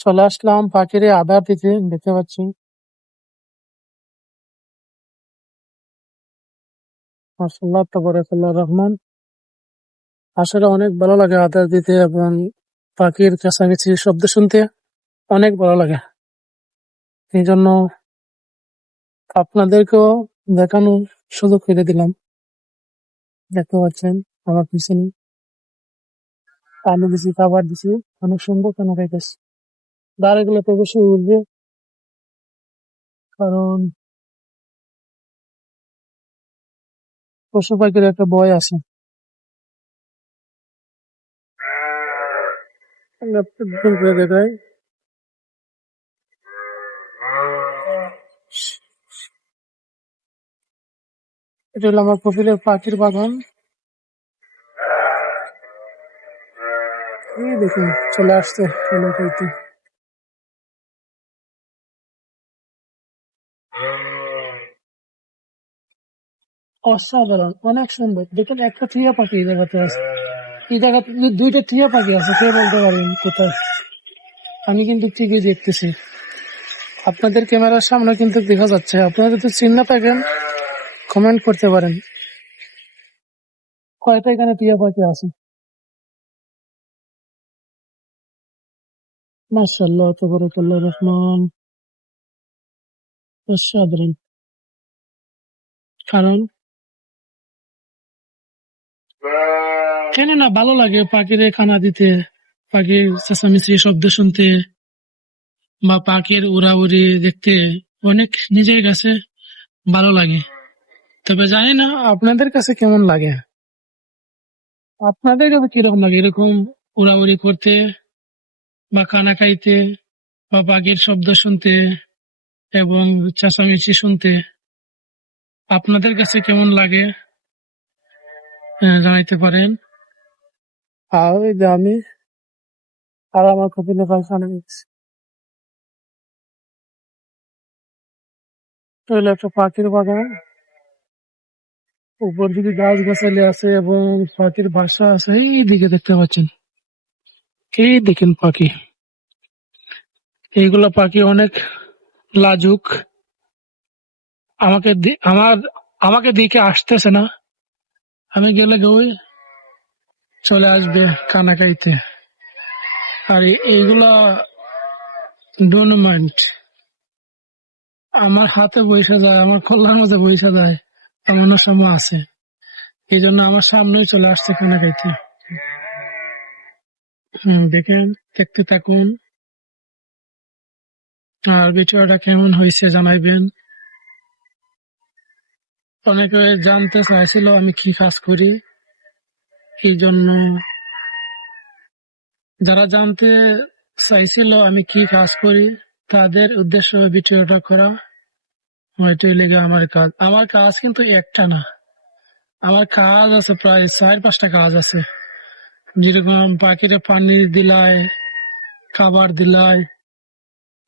চলে আসলাম পাখিরে আদার দিতে, দেখতে পাচ্ছি। মাশাআল্লাহ তাবারাকাল্লাহ রহমান। আসলে অনেক ভালো লাগে আদার দিতে এবং পাখির চেঁচামেচি শব্দ শুনতে অনেক ভালো লাগে। এই জন্য আপনাদেরকেও দেখানোর সুযোগ করে দিলাম। দেখতে পাচ্ছেন আমার পিছনে পানি দিছি, খাবার দিছি, অনেক সুন্দর কেন খাইতেছে। দাঁড়াগুলো তো অবশ্যই উঠবে, কারণ পশু পাখির একটা ভয় আছে। একদম করে দেখায়, এটা হলো আমার কপিলের পাখির বাগান। এই দেখুন চলে আসছে চলে খাইতে। অসাধারণ, অনেক সুন্দর। দেখুন একটা টিয়া পাখি এই জায়গাতে আছে, এই জায়গাতে দুইটা টিয়া পাখি আছে। কে বলতে পারেন কোথায়? আমি কিন্তু ঠিকই দেখতেছি, আপনাদের ক্যামেরার সামনে কিন্তু দেখা যাচ্ছে। আপনারা যদি চিন্তা থাকেন কমেন্ট করতে পারেন কয়টা এখানে টিয়া পাখি আছে। মাশাআল্লাহ তাবারাকাল্লাহ রহমান, অসাধারণ। কারণ কেন না ভালো লাগে পাখিরে খানা দিতে, পাখির চেঁচামেচি শব্দ শুনতে বা পাখির উড়াউড়ি দেখতে অনেক নিজের কাছে ভালো লাগে। তবে জানি না আপনাদের কাছে কেমন লাগে, আপনাদের কাছে কিরকম লাগে এরকম উড়াউড়ি করতে বা খানা খাইতে বা পাখির শব্দ শুনতে এবং চেঁচামেচি শুনতে আপনাদের কাছে কেমন লাগে জানাইতে পারেন। আর ওই যে আমি আর আমার কপিলে পায়খানা দিচ্ছি। এটা হলো একটা পাখির বাগান, উপর দিকে গাছ গাছালি আছে এবং পাখির বাসা আছে। এই দিকে দেখতে পাচ্ছেন, এই দেখেন পাখি, এইগুলা পাখি অনেক লাজুক। আমাকে আমাকে দিকে আসতেছে না, আমি গেলে ওই চলে আসবে কানা খাইতে। আর এইগুলা ডোনামেন্ট আমার হাতে বৈশা যায়, আমার কল্লার মধ্যে বৈশা যায়, এমন সময় আছে। এই জন্য আমার সামনেই চলে আসছে কানা খাইতে। দেখেন, দেখতে থাকুন। আর ভিডিওটা কেমন হয়েছে জানাইবেন। অনেকে জানতে চাইছিল আমি কি কাজ করি, এই জন্য যারা জানতে চাইছিল আমি কি কাজ করি তাদের উদ্দেশ্য ভিডিওটা করা। ওইটাই লেগে আমার কাজ। আমার কাজ কিন্তু একটা না, আমার কাজ আছে প্রায় 4-5টা কাজ আছে। যেরকম পাখিরে পানি দিলাই, খাবার দিলাই,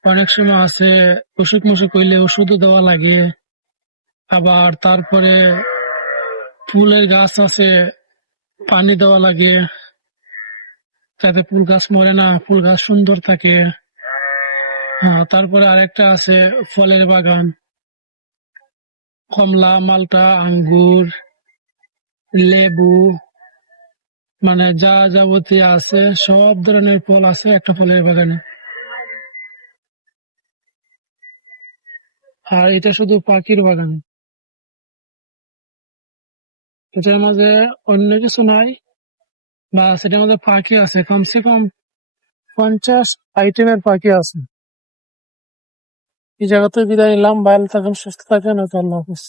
অনেক সময় আছে অসুখ মুসুখ হইলে ওষুধও দেওয়া লাগে। আবার তারপরে ফুলের গাছ আছে, পানি দেওয়া লাগে যাতে ফুল গাছ মরে না, ফুল গাছ সুন্দর থাকে। তারপরে আরেকটা আছে ফলের বাগান, কমলা, মালটা, আঙ্গুর, লেবু, মানে যা যাবতীয় আছে সব ধরনের ফল আছে একটা ফলের বাগানে। আর এটা শুধু পাখির বাগান, এটার মাঝে অন্য কিছু নাই, বা সেটার মধ্যে পাখি আছে কমসে কম 50 আইটেমের পাখি আছে। এই জায়গাতে বিদায় নিলাম, ভালো থাকেন, সুস্থ থাকেন, আল্লাহ হাফিজ।